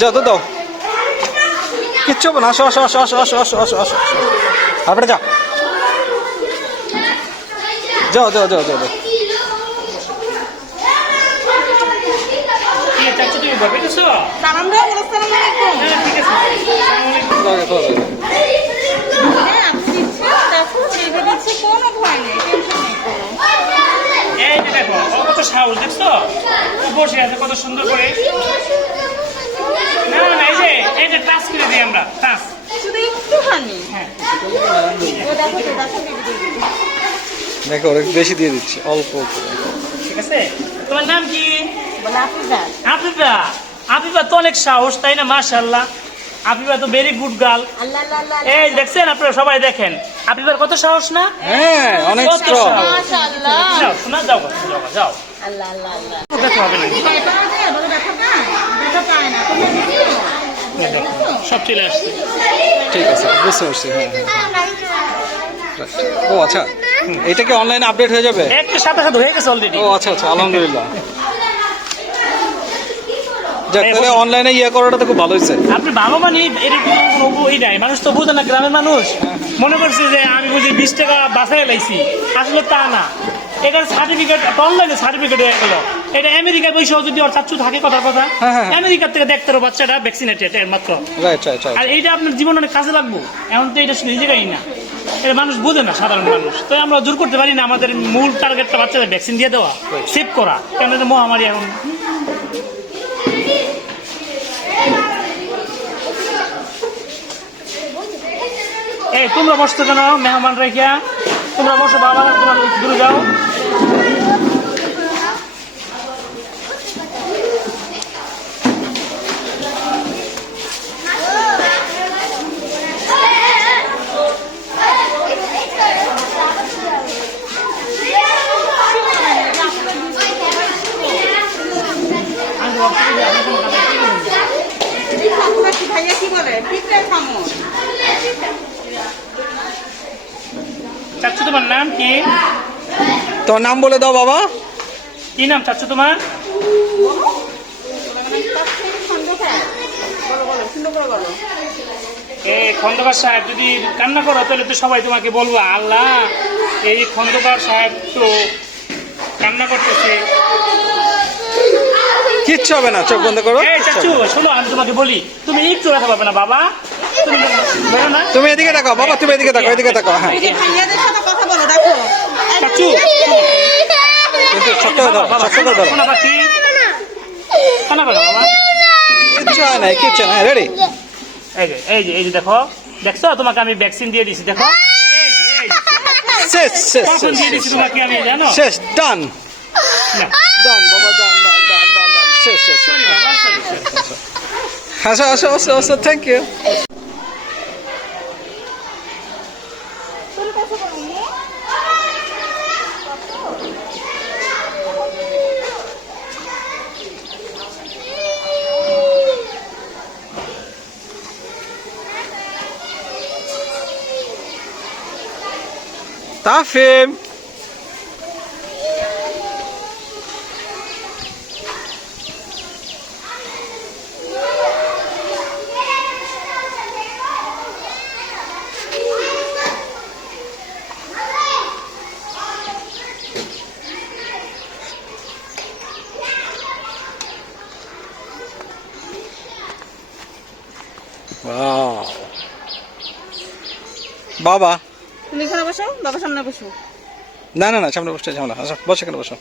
যাও তো দাও, কিচ্ছু হবে না। আসো আসো আসো আসো আসো আসো আসো আসো, তারপরে যাও যাও যাও যাও যাও যাও। কত সাহস দেখছো, বসে আছে কত সুন্দর করে। না না এই যে টাচ করে দিই আমরা, টাচ দেখো ওরা বেশি দিয়ে দিচ্ছি, অল্প। ঠিক আছে, তোমার নাম কি? আফিফা। আফিফা তো অনেক সাহস, তাই না? মাশাআল্লাহ, আফিফা তো ভেরি গুড গার্ল। এই দেখছেন আপনারা, সবাই দেখেন আফিফার কত সাহস না? হ্যাঁ, অনেক স্ট্রং। যাও শোনা, যাও যাও যাও, দেখা হবে না, সব চলে আসছে। ঠিক আছে, বুঝতে পারছি। হ্যাঁ, ও আচ্ছা, এটা কি অনলাইনে আপডেট হয়ে যাবে? একটা সাথে সাথে হয়ে গেছে অলরেডি। ও আচ্ছা আচ্ছা, আলহামদুলিল্লাহ। যাক, তাহলে অনলাইনে ইয়ে করাটা তো খুব ভালো হয়েছে। আপনি ভালো মানে এরকম মানুষ তো বুঝে না, গ্রামের মানুষ মনে করছে যে আমি বুঝি 20 টাকা বাসায় লাইছি, আসলে তা না। এটার সার্টিফিকেট অনলাইনে সার্টিফিকেট হয়ে গেল। এটা আমেরিকায় বসে যদি ওর চাচ্ছু থাকে, কথার কথা আমেরিকার থেকে দেখতে পারো বাচ্চাটা ভ্যাকসিনেটেড এর মাত্র। আর এইটা আপনার জীবনে অনেক কাজে লাগবো। এখন তো এটা শুধু জায়গায় না, এটা মানুষ বোঝে না, সাধারণ মানুষ। তো আমরা জোর করতে পারি না, আমাদের মূল টার্গেটটা বাচ্চাদের ভ্যাকসিন দিয়ে দেওয়া, সেভ করা। কেন এটা মহামারী এখন। এই তোমরা বসতো কেন মেহমান রেখিয়া? তোমরা বসো বাবা, তোমরা দূরে যাও। চাচ্ছু তোমার নাম কি? তোমার নাম বলে দাও বাবা। কি নাম চাচ্ছু তোমার? এই খন্দকার সাহেব যদি কান্না করো তাহলে তো সবাই তোমাকে বলবো, আল্লাহ এই খন্দকার সাহেব তো কান্না করতেছে। কিচ্ছু হবে না, চোখ বন্ধ করো। এই চাচ্ছু শোনো, আমি তোমাকে বলি, তুমি একটু রাখা পাবে না বাবা, তুমি বেরো না। তুমি এদিকে তাকাও বাবা, তুমি এদিকে তাকাও, এদিকে তাকাও। হ্যাঁ, চাচ্ছু কিন্তু শক্ত করে ধরো, শক্ত করে ধরো। শোনা পাখি, কান্না করো বাবা। কিচ্ছু হয় না, কিচ্ছু না। রেডি? এই যে দেখো, দেখছো তোমাকে আমি ভ্যাকসিন দিয়ে দিছি, দেখো শেষ শেষ কখন দিয়ে দিছি তোমাকে আমি, জানো? শেষ, ডান ডান বাবা, ডান ডান ডান ডান ডান, শেষ শেষ শেষ। আসো আসো আসো আসো, থ্যাংক ইউ। তাফিম, বাবা তুমি এখানে বসো, বাবার সামনে বসো। না না না, সামনে বসতে ঝামেলা। আচ্ছা বসে, এখানে বসো।